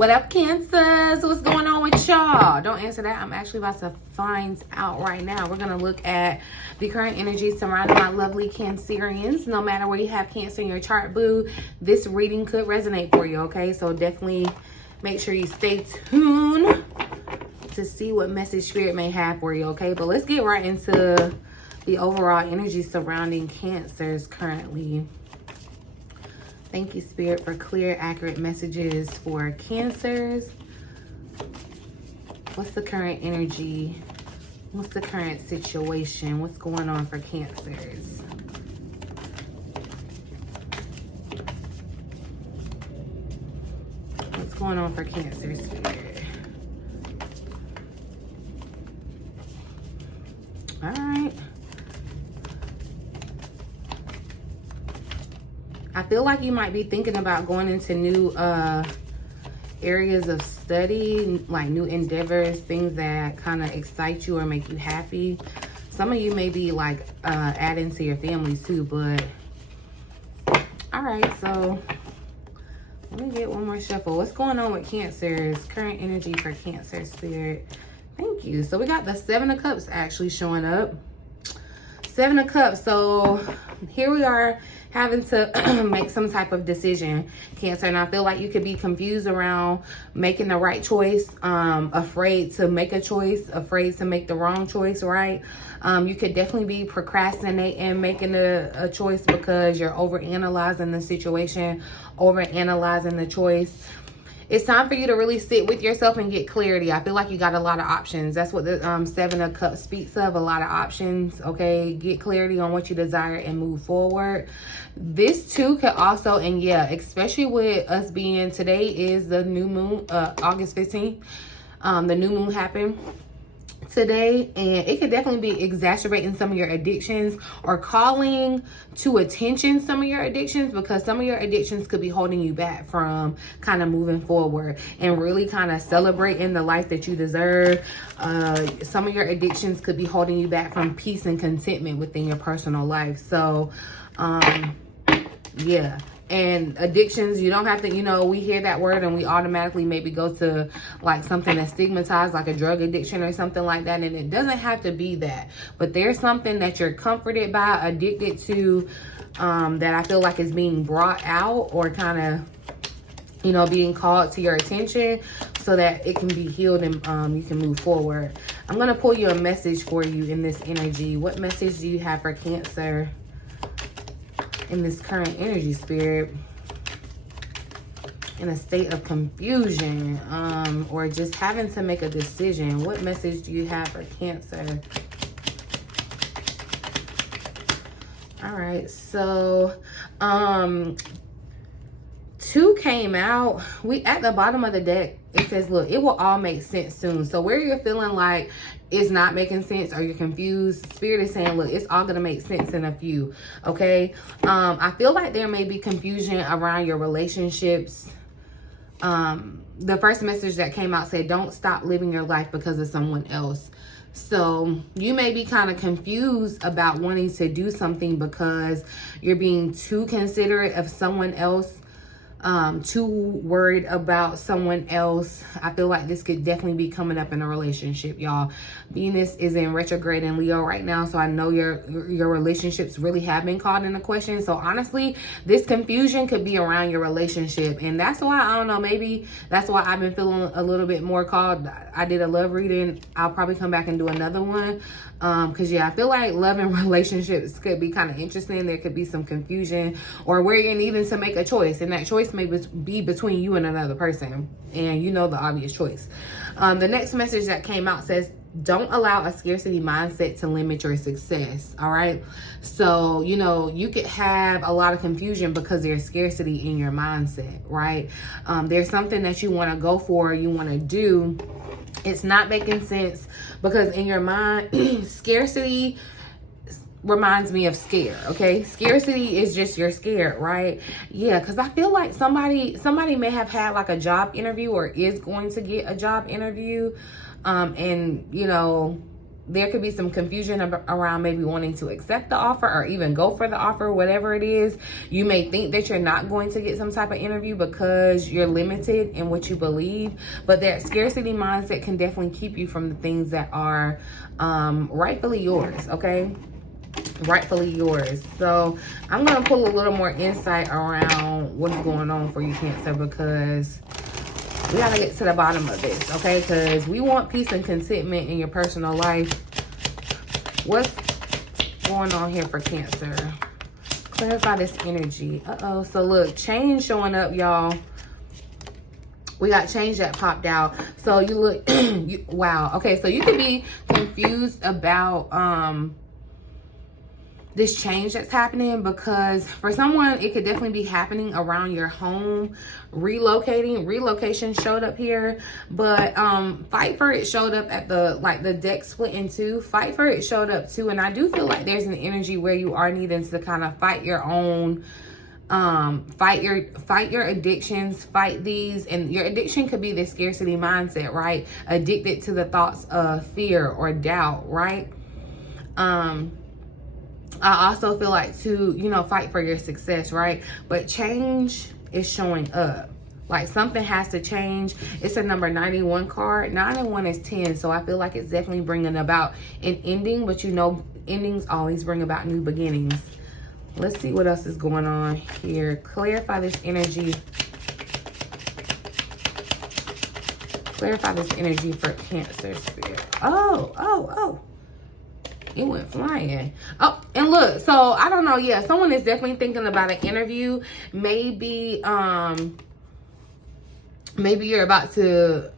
What up, Cancers? What's going on with y'all? Don't answer that. I'm actually about to find out right now. We're going to look at the current energy surrounding my lovely Cancerians. No matter where you have Cancer in your chart, boo, this reading could resonate for you, okay? So definitely make sure you stay tuned to see what message Spirit may have for you, okay? But let's get right into the overall energy surrounding Cancers currently. Thank you, Spirit, for clear, accurate messages for Cancers. What's the current energy? What's the current situation? What's going on for Cancers? What's going on for Cancer, Spirit? All right. I feel like you might be thinking about going into new areas of study, like new endeavors, things that kind of excite you or make you happy. Some of you may be like adding to your families too, but all right, so let me get one more shuffle. What's going on with Cancers? Current energy for Cancer, Spirit. Thank you. So we got the Seven of Cups actually showing up. Seven of Cups. So here we are having to make some type of decision, Cancer. And I feel like you could be confused around making the right choice, afraid to make a choice, afraid to make the wrong choice, right? You could definitely be procrastinating making a choice because you're overanalyzing the situation, overanalyzing the choice. It's time for you to really sit with yourself and get clarity. I feel like you got a lot of options. That's what the Seven of Cups speaks of, a lot of options, okay? Get clarity on what you desire and move forward. This too could also, and yeah, especially with us being, today is the new moon, August 15th. The new moon happened today, and it could definitely be exacerbating some of your addictions or calling to attention some of your addictions, because some of your addictions could be holding you back from kind of moving forward and really kind of celebrating the life that you deserve. Some of your addictions could be holding you back from peace and contentment within your personal life. So yeah. And addictions, you don't have to, you know, we hear that word and we automatically maybe go to like something that's stigmatized, like a drug addiction or something like that. And it doesn't have to be that. But there's something that you're comforted by, addicted to, that I feel like is being brought out or kind of, you know, being called to your attention so that it can be healed and you can move forward. I'm going to pull you a message for you in this energy. What message do you have for Cancer in this current energy, Spirit? In a state of confusion, or just having to make a decision. What message do you have for Cancer? All right, so two came out. We at the bottom of the deck, it says, look, it will all make sense soon. So where you're feeling like it's not making sense or you're confused, Spirit is saying, look, it's all gonna make sense in a few, okay? I feel like there may be confusion around your relationships. The first message that came out said, don't stop living your life because of someone else. So you may be kind of confused about wanting to do something because you're being too considerate of someone else, too worried about someone else. I feel like this could definitely be coming up in a relationship, y'all. Venus is in retrograde in Leo right now, so I know your relationships really have been called into question. So honestly, this confusion could be around your relationship, and that's why, I don't know, maybe that's why I've been feeling a little bit more called. I did a love reading. I'll probably come back and do another one, because yeah, I feel like love and relationships could be kind of interesting. There could be some confusion or where you're needing to make a choice, and that choice may be between you and another person, and you know the obvious choice. The next message that came out says, don't allow a scarcity mindset to limit your success. All right, so you know, you could have a lot of confusion because there's scarcity in your mindset, right? There's something that you want to go for, you want to do, it's not making sense because in your mind scarcity reminds me of scare, okay? Scarcity is just you're scared, right? Yeah, because I feel like somebody may have had like a job interview or is going to get a job interview, and you know, there could be some confusion around maybe wanting to accept the offer or even go for the offer, whatever it is. You may think that you're not going to get some type of interview because you're limited in what you believe, but that scarcity mindset can definitely keep you from the things that are rightfully yours, okay? Rightfully yours. So I'm going to pull a little more insight around what's going on for you, Cancer, because we got to get to the bottom of this, okay? Because we want peace and contentment in your personal life. What's going on here for Cancer? Clarify this energy. Uh-oh. So look, change showing up, y'all. We got change that popped out. So you look, wow. Okay, so you could be confused about this change that's happening, because for someone it could definitely be happening around your home. Relocation showed up here, but fight for it showed up at the deck split in two. Fight for it showed up too, and I do feel like there's an energy where you are needing to kind of fight your own fight your addictions, fight these. And your addiction could be the scarcity mindset, right? Addicted to the thoughts of fear or doubt, right? I also feel like to, you know, fight for your success, right? But change is showing up. Like something has to change. It's a number 91 card. 9 and 1 is 10. So I feel like it's definitely bringing about an ending. But you know, endings always bring about new beginnings. Let's see what else is going on here. Clarify this energy. Clarify this energy for Cancer spirit. Oh. It went flying. Oh, and look, so I don't know. Yeah, someone is definitely thinking about an interview. Maybe you're about to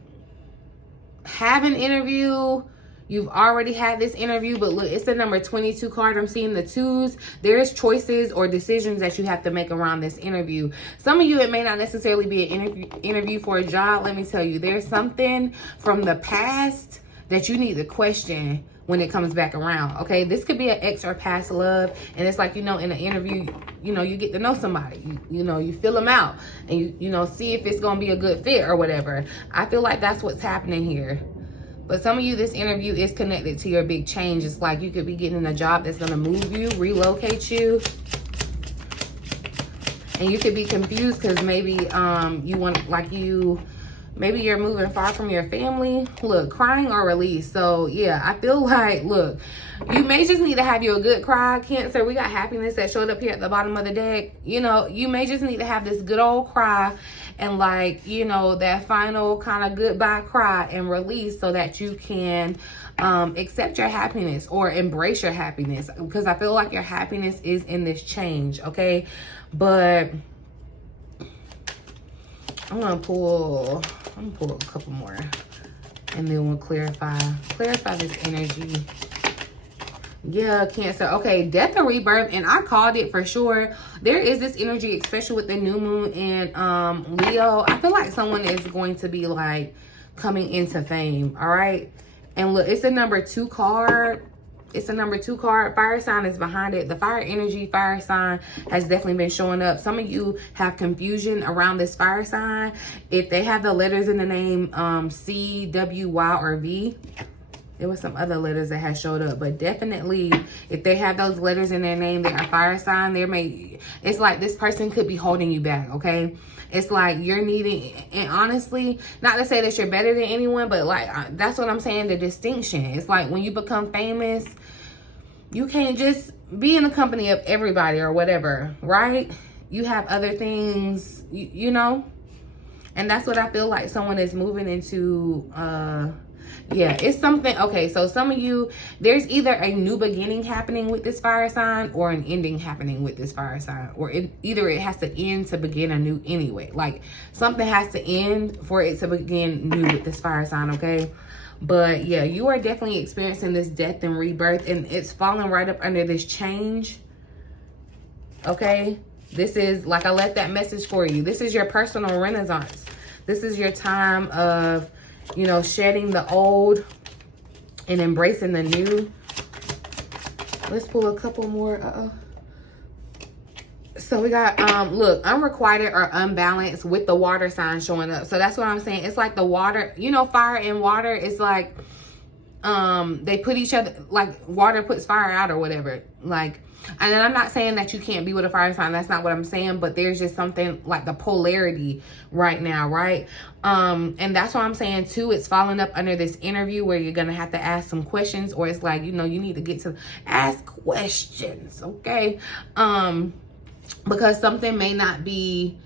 have an interview. You've already had this interview, but look, it's the number 22 card. I'm seeing the 2s. There's choices or decisions that you have to make around this interview. Some of you, it may not necessarily be an interview for a job. Let me tell you, there's something from the past that you need to question when it comes back around, okay? This could be an ex or past love, and it's like, you know, in an interview, you know, you get to know somebody, you know, you fill them out, and you know, see if it's gonna be a good fit or whatever. I feel like that's what's happening here. But some of you, this interview is connected to your big change. It's like you could be getting a job that's gonna move you, relocate you, and you could be confused because maybe you want, like, maybe you're moving far from your family. Look, crying or release. So yeah, I feel like, look, you may just need to have you a good cry, Cancer. We got happiness that showed up here at the bottom of the deck. You know, you may just need to have this good old cry and, like, you know, that final kind of goodbye cry and release so that you can accept your happiness or embrace your happiness, because I feel like your happiness is in this change, okay? But I'm gonna pull a couple more, and then we'll clarify this energy. Yeah, Cancer. Okay, death and rebirth, and I called it for sure. There is this energy, especially with the new moon and Leo. I feel like someone is going to be like coming into fame. All right, and look, it's a number 2 card. It's a number 2 card. Fire sign is behind it. The fire energy, fire sign has definitely been showing up. Some of you have confusion around this fire sign. If they have the letters in the name C, W, Y, or V. There was some other letters that had showed up. But definitely, if they have those letters in their name, they're a fire sign. It's like this person could be holding you back, okay? It's like you're needing, and honestly, not to say that you're better than anyone, but like, that's what I'm saying, the distinction. It's like when you become famous, you can't just be in the company of everybody or whatever, right? You have other things, you know? And that's what I feel like someone is moving into. Yeah, it's something. Okay, so some of you, there's either a new beginning happening with this fire sign or an ending happening with this fire sign, or either it has to end to begin anew anyway. Like something has to end for it to begin new with this fire sign, okay? But yeah, you are definitely experiencing this death and rebirth, and it's falling right up under this change, okay? This is, like I left that message for you. This is your personal renaissance. This is your time of, you know, shedding the old and embracing the new. Let's pull a couple more. So we got, look, unrequited or unbalanced with the water sign showing up. So that's what I'm saying. It's like the water, you know, fire and water is like they put each other, like water puts fire out or whatever. Like, and I'm not saying that you can't be with a fire sign. That's not what I'm saying. But there's just something like the polarity right now, right? And that's what I'm saying too. It's falling up under this interview where you're going to have to ask some questions, or it's like, you know, you need to get to ask questions, okay? Because something may not be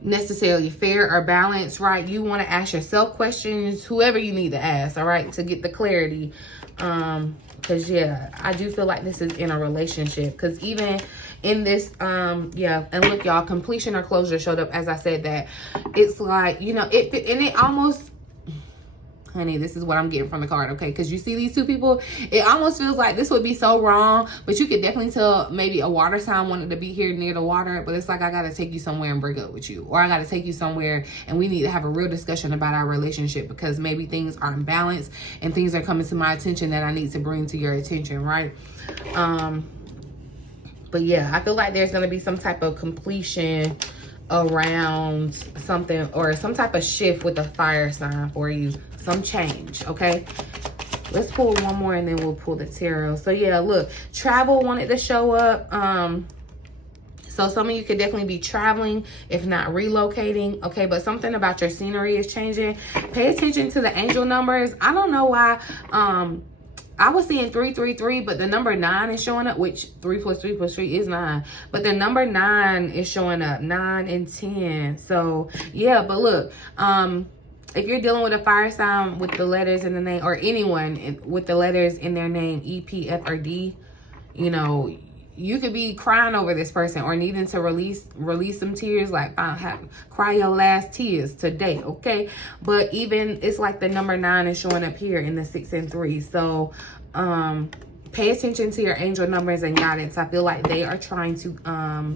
necessarily fair or balanced, right? You want to ask yourself questions, whoever you need to ask, all right, to get the clarity. Because yeah, I do feel like this is in a relationship, because even in this yeah, and look y'all, completion or closure showed up, as I said, that it's like, you know, it almost, honey, this is what I'm getting from the card, okay? Because you see these two people, it almost feels like this would be so wrong, but you could definitely tell maybe a water sign wanted to be here near the water, but it's like, I got to take you somewhere and break up with you, or I got to take you somewhere and we need to have a real discussion about our relationship, because maybe things aren't balanced and things are coming to my attention that I need to bring to your attention, right? But yeah, I feel like there's going to be some type of completion around something, or some type of shift with a fire sign for you. Some change, okay? Let's pull one more and then we'll pull the tarot. So yeah, look, travel wanted to show up. So some of you could definitely be traveling, if not relocating, okay? But something about your scenery is changing. Pay attention to the angel numbers. I don't know why. I was seeing 333, but the number 9 is showing up, which 3 + 3 + 3 is 9. But the number 9 is showing up, 9 and 10. So yeah, but look, if you're dealing with a fire sign with the letters in the name, or anyone with the letters in their name, E, P, F, or D, you know, you could be crying over this person or needing to release some tears, like cry your last tears today, okay? But even, it's like the number 9 is showing up here in the 6 and 3. So pay attention to your angel numbers and guidance. I feel like they are trying to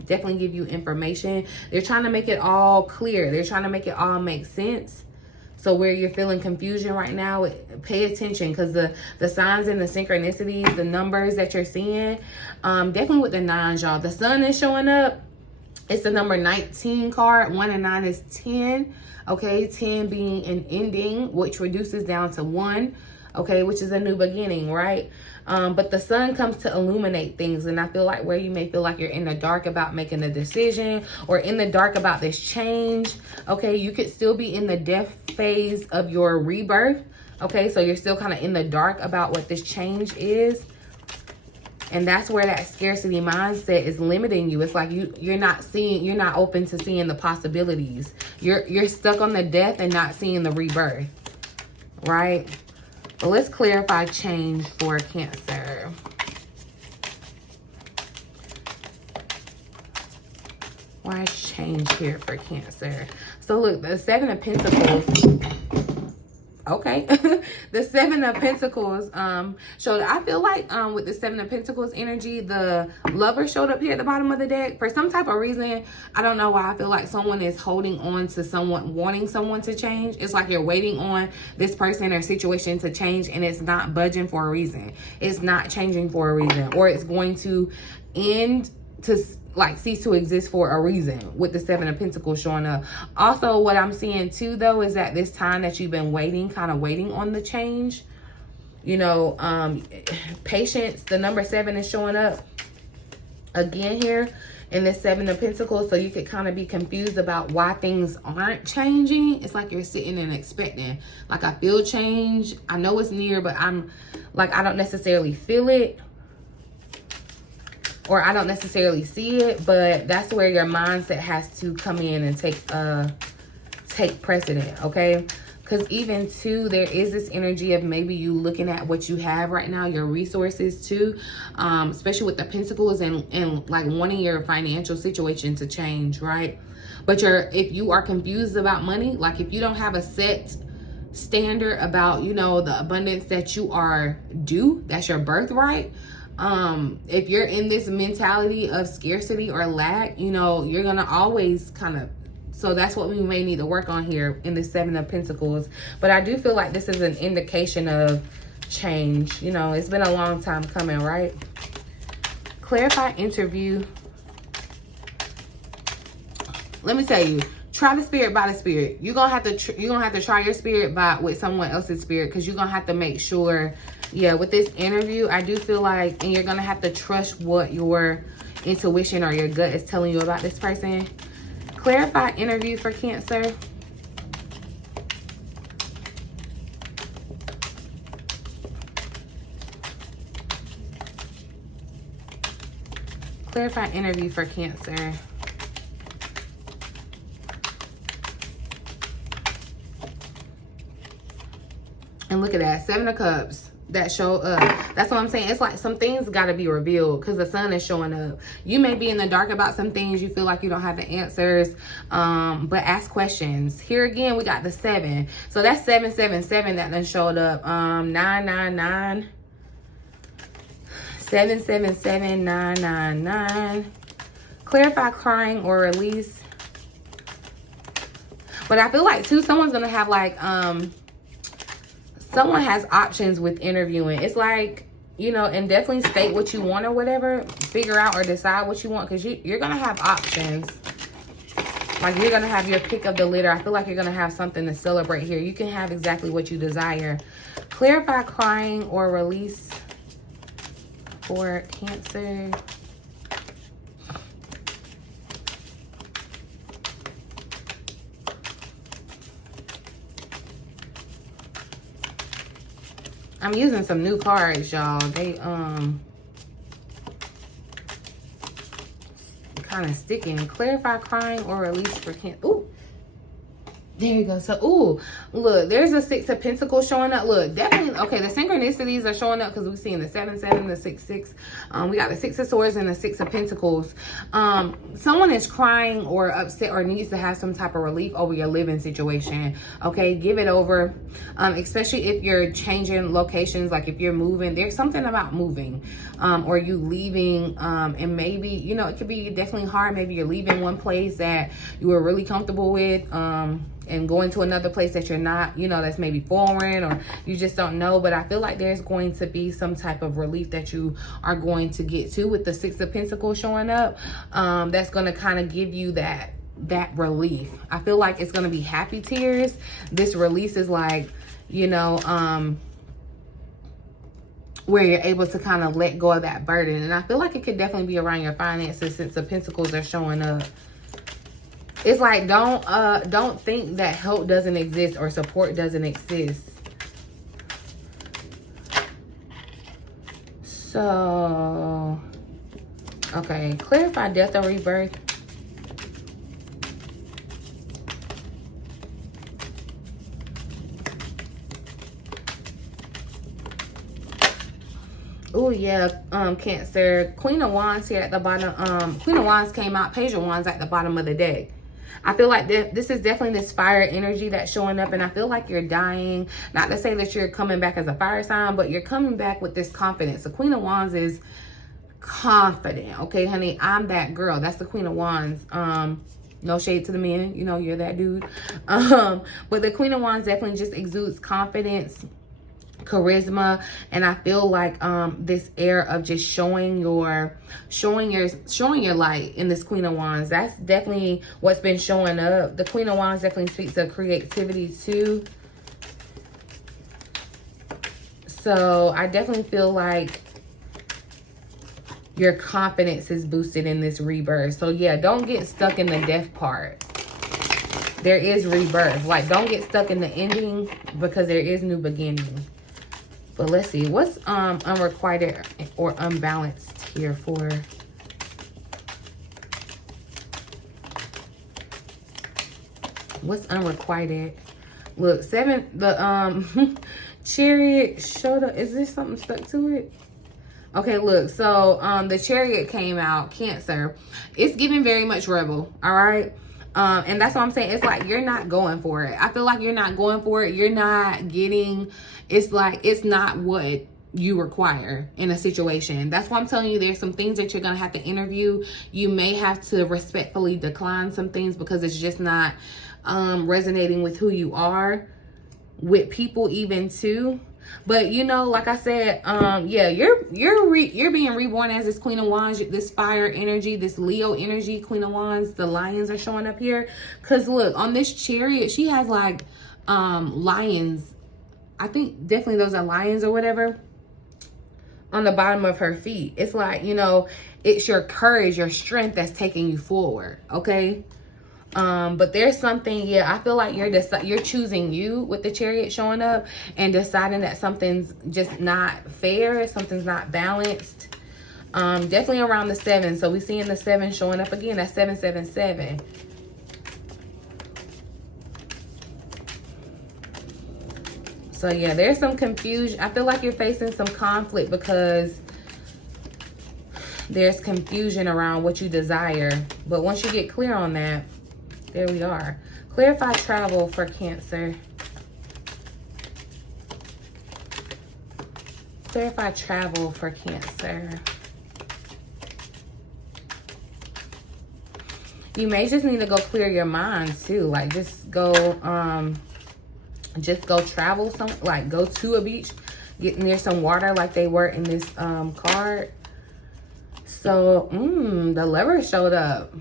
definitely give you information. They're trying to make it all clear. They're trying to make it all make sense. So where you're feeling confusion right now, pay attention, because the signs and the synchronicities, the numbers that you're seeing, definitely with the 9s, y'all. The sun is showing up. It's the number 19 card. 1 and 9 is 10. Okay, 10 being an ending, which reduces down to 1. Okay, which is a new beginning, right? But the sun comes to illuminate things, and I feel like where you may feel like you're in the dark about making a decision, or in the dark about this change, okay, you could still be in the death phase of your rebirth, okay? So you're still kind of in the dark about what this change is, and that's where that scarcity mindset is limiting you. It's like you're not open to seeing the possibilities. You're stuck on the death and not seeing the rebirth, right? But let's clarify change for Cancer. Why is change here for Cancer? So look, the 7 of Pentacles. Okay. The 7 of Pentacles showed, I feel like with the 7 of Pentacles energy, the Lover showed up here at the bottom of the deck. For some type of reason, I don't know why, I feel like someone is holding on to someone, wanting someone to change. It's like you're waiting on this person or situation to change, and it's not budging for a reason. It's not changing for a reason, or it's going to end to like cease to exist for a reason, with the 7 of Pentacles showing up. Also, what I'm seeing too though is that this time that you've been waiting, kind of waiting on the change, you know, patience, the number 7 is showing up again here in the 7 of Pentacles. So you could kind of be confused about why things aren't changing. It's like you're sitting and expecting, like, I feel change, I know it's near, but I'm like, I don't necessarily feel it, or I don't necessarily see it. But that's where your mindset has to come in and take precedent, okay? Because even too, there is this energy of maybe you looking at what you have right now, your resources too, especially with the Pentacles, and like wanting your financial situation to change, right? But if you are confused about money, like if you don't have a set standard about, you know, the abundance that you are due, that's your birthright. If you're in this mentality of scarcity or lack, you know, you're gonna always kind of, so that's what we may need to work on here in the 7 of Pentacles. But I do feel like this is an indication of change. You know, it's been a long time coming, right? Clarify interview. Let me tell you, try the spirit by the spirit. You're gonna have to try your spirit with someone else's spirit, because you're gonna have to make sure. Yeah, with this interview, I do feel like, and you're gonna have to trust what your intuition or your gut is telling you about this person. Clarify interview for Cancer. Clarify interview for Cancer. And look at that, 7 of Cups that show up. That's what I'm saying. It's like some things got to be revealed, because the sun is showing up. You may be in the dark about some things. You feel like you don't have the answers, but ask questions. Here again, we got the 7. So that's 777 that done showed up. 999. 777 999. Clarify crying or release. But I feel like too, someone's gonna have like someone has options with interviewing. It's like, you know, and definitely state what you want or whatever. Figure out or decide what you want, because you're gonna have options. Like, you're gonna have your pick of the litter. I feel like you're gonna have something to celebrate here. You can have exactly what you desire. Clarify crying or release for Cancer. I'm using some new cards, y'all. They kind of sticking. Clarify crying or release for Cancer. Ooh. There you go. So, ooh, look, there's a 6 of Pentacles showing up. Look, definitely, okay, the synchronicities are showing up, because we're seeing the 7, 7, the 6, 6. We got the 6 of Swords and the 6 of Pentacles. Someone is crying or upset or needs to have some type of relief over your living situation. Okay, give it over. Especially if you're changing locations, like if you're moving. There's something about moving, or you leaving, and maybe, you know, it could be definitely hard. Maybe you're leaving one place that you were really comfortable with, and going to another place that you're not, you know, that's maybe foreign, or you just don't know. But I feel like there's going to be some type of relief that you are going to get to with the 6 of Pentacles showing up. That's going to kind of give you that relief. I feel like it's going to be happy tears. This release is like, you know, where you're able to kind of let go of that burden. And I feel like it could definitely be around your finances, since the Pentacles are showing up. It's like, don't think that help doesn't exist or support doesn't exist. So, okay, clarify death or rebirth. Oh yeah, Cancer. Queen of Wands here at the bottom. Queen of Wands came out. Page of Wands at the bottom of the deck. I feel like this is definitely this fire energy that's showing up, and I feel like you're dying. Not to say that you're coming back as a fire sign, but you're coming back with this confidence. The Queen of Wands is confident. Okay, honey, I'm that girl. That's the Queen of Wands. No shade to the men, you know, you're that dude. But the Queen of Wands definitely just exudes confidence, charisma, and I feel like this air of just showing your light in this Queen of Wands. That's definitely what's been showing up. The Queen of Wands definitely speaks of creativity too. So I definitely feel like your confidence is boosted in this rebirth. So yeah, don't get stuck in the death part. There is rebirth. Like, don't get stuck in the ending, because there is new beginning. But let's see, what's unrequited or unbalanced here for what's unrequited? Look, 7, the Chariot showed up. Is this something stuck to it? Okay, look, so the Chariot came out, Cancer. It's giving very much rebel, all right? And that's what I'm saying. It's like you're not going for it. I feel like you're not going for it. You're not getting, it's like it's not what you require in a situation. That's why I'm telling you, there's some things that you're going to have to interview. You may have to respectfully decline some things because it's just not resonating with who you are. with people even too. But you know, like I said, yeah, you're being reborn as this Queen of Wands, this fire energy, this Leo energy, Queen of Wands. The lions are showing up here, because look, on this Chariot, she has like lions. I think definitely those are lions or whatever on the bottom of her feet. It's like, you know, it's your courage, your strength that's taking you forward, okay? But there's something, yeah, I feel like you're choosing you with the Chariot showing up and deciding that something's just not fair, something's not balanced. Definitely around the 7. So we seeing the 7 showing up again. That's 777. So yeah, there's some confusion. I feel like you're facing some conflict because there's confusion around what you desire. But once you get clear on that, there we are. Clarify travel for Cancer. Clarify travel for Cancer. You may just need to go clear your mind too. Like just go travel like go to a beach, get near some water like they were in this card. So the Lovers showed up.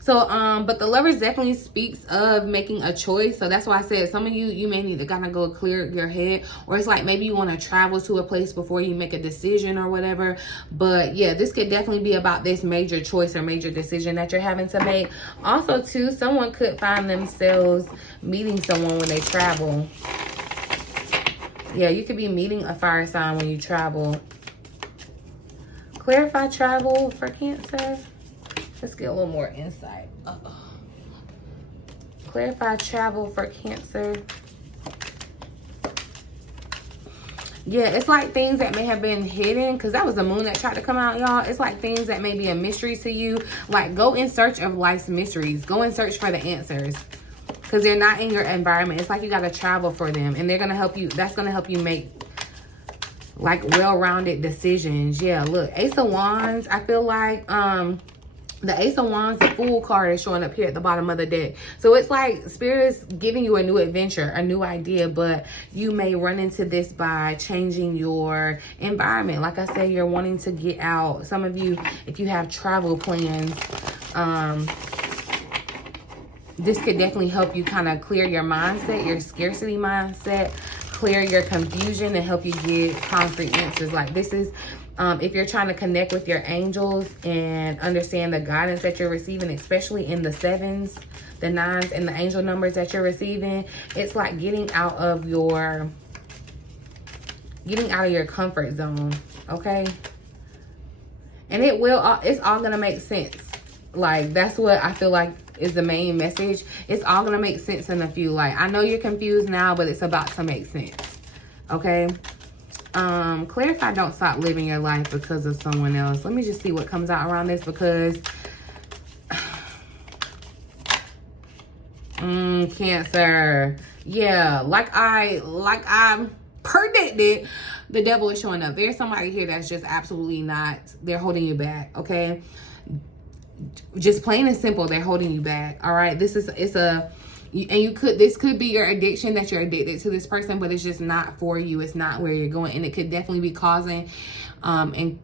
So but the Lovers definitely speaks of making a choice. So that's why I said some of you may need to kind of go clear your head, or it's like maybe you want to travel to a place before you make a decision or whatever. But yeah, this could definitely be about this major choice or major decision that you're having to make. Also too, someone could find themselves meeting someone when they travel. Yeah, you could be meeting a fire sign when you travel. Clarify travel for Cancer. Let's get a little more insight. Clarify travel for Cancer. Yeah, it's like things that may have been hidden, because that was the moon that tried to come out, y'all. It's like things that may be a mystery to you. Like, go in search of life's mysteries. Go in search for the answers, because they're not in your environment. It's like you got to travel for them, and they're going to help you. That's going to help you make like well-rounded decisions. Yeah, look, Ace of Wands. I feel like the Ace of Wands, the Fool card is showing up here at the bottom of the deck. So it's like Spirit is giving you a new adventure, a new idea, but you may run into this by changing your environment. Like I said, you're wanting to get out. Some of you, if you have travel plans, this could definitely help you kind of clear your mindset, your scarcity mindset, clear your confusion, and help you get concrete answers. Like this is if you're trying to connect with your angels and understand the guidance that you're receiving, especially in the 7s, the 9s, and the angel numbers that you're receiving, it's like getting out of your comfort zone, okay? And it's all gonna make sense. Like, that's what I feel like is the main message. It's all gonna make sense in a few. Like, I know you're confused now, but it's about to make sense, okay? Clarify, don't stop living your life because of someone else. Let me just see what comes out around this, because Cancer. Yeah, like I predicted, the devil is showing up. There's somebody here that's just absolutely not, they're holding you back, okay? Just plain and simple, they're holding you back. All right, this could be your addiction, that you're addicted to this person, but it's just not for you. It's not where you're going, and it could definitely be causing and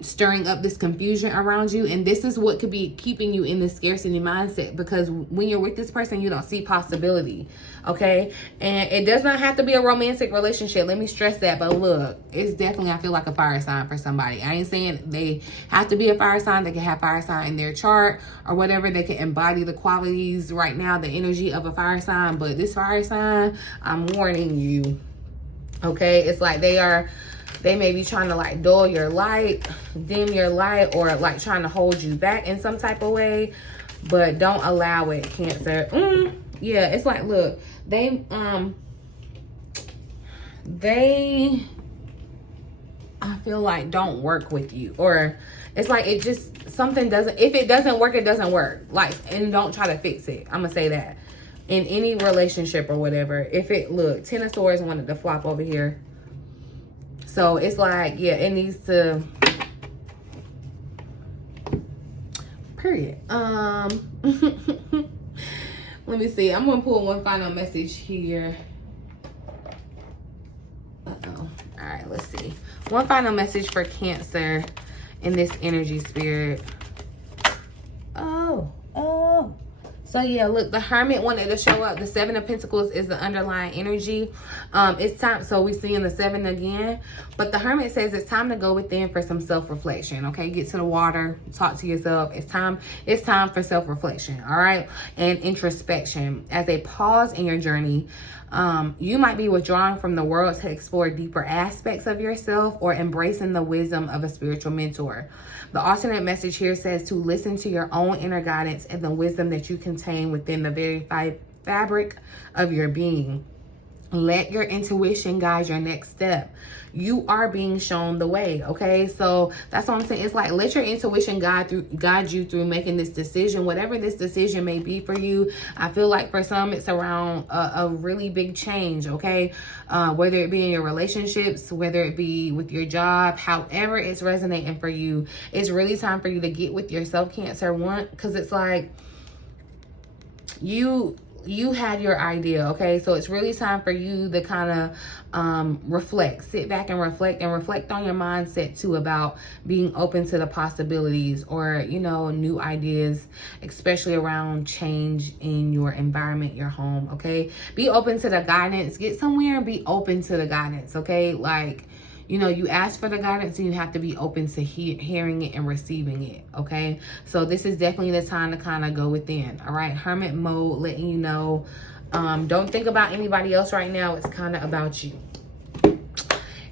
stirring up this confusion around you. And this is what could be keeping you in the scarcity mindset, because when you're with this person, you don't see possibility, okay? And it does not have to be a romantic relationship, let me stress that. But look, it's definitely, I feel like, a fire sign for somebody. I ain't saying they have to be a fire sign. They can have fire sign in their chart or whatever. They can embody the qualities right now, the energy of a fire sign. But this fire sign, I'm warning you, okay? It's like they may be trying to like dull your light, dim your light, or like trying to hold you back in some type of way, but don't allow it, Cancer. Yeah, it's like, look, they I feel like don't work with you, or it's like it just, something doesn't, if it doesn't work, it doesn't work. Like, and don't try to fix it. I'm gonna say that in any relationship or whatever. If it, look, 10 of Swords wanted to flop over here. So it's like, yeah, it needs to, period. Let me see. I'm going to pull one final message here. Uh-oh. All right, let's see. One final message for Cancer in this energy, Spirit. Oh. So yeah, look, the Hermit wanted to show up. The Seven of Pentacles is the underlying energy. It's time. So we seeing the 7 again. But the Hermit says it's time to go within for some self-reflection. Okay, get to the water, talk to yourself. It's time for self-reflection. All right, and introspection. As a pause in your journey, you might be withdrawing from the world to explore deeper aspects of yourself or embracing the wisdom of a spiritual mentor. The alternate message here says to listen to your own inner guidance and the wisdom that you contain within the very fabric of your being. Let your intuition guide your next step. You are being shown the way, okay? So that's what I'm saying. It's like, let your intuition guide you through making this decision, whatever this decision may be for you. I feel like for some, it's around a really big change, okay? Whether it be in your relationships, whether it be with your job, however it's resonating for you, it's really time for you to get with yourself, Cancer. Because it's like, you had your idea, okay? So it's really time for you to kind of reflect, sit back and reflect on your mindset too about being open to the possibilities or, you know, new ideas, especially around change in your environment, your home, okay? Be open to the guidance. Get somewhere and be open to the guidance, okay? Like, you know, you ask for the guidance and you have to be open to hearing it and receiving it, okay? So this is definitely the time to kind of go within, all right? Hermit mode, letting you know, don't think about anybody else right now. It's kind of about you.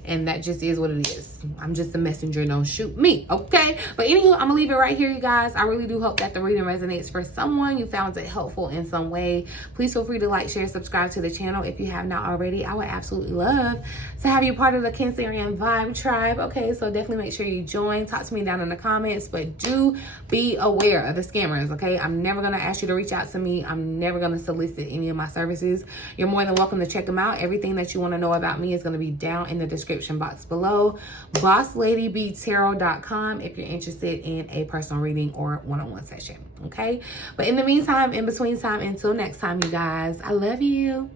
And that just is what it is. I'm just a messenger. Don't shoot me, okay? But anywho, I'm gonna leave it right here, you guys. I really do hope that the reading resonates for someone. You found it helpful in some way. Please feel free to like, share, subscribe to the channel if you have not already. I would absolutely love to have you part of the Cancerian Vibe tribe, okay? So definitely make sure you join. Talk to me down in the comments, but do be aware of the scammers, okay? I'm never gonna ask you to reach out to me. I'm never gonna solicit any of my services. You're more than welcome to check them out. Everything that you want to know about me is gonna be down in the description box below. BossLadyBTarot.com if you're interested in a personal reading or one-on-one session, okay? But in the meantime, in between time, until next time, you guys, I love you.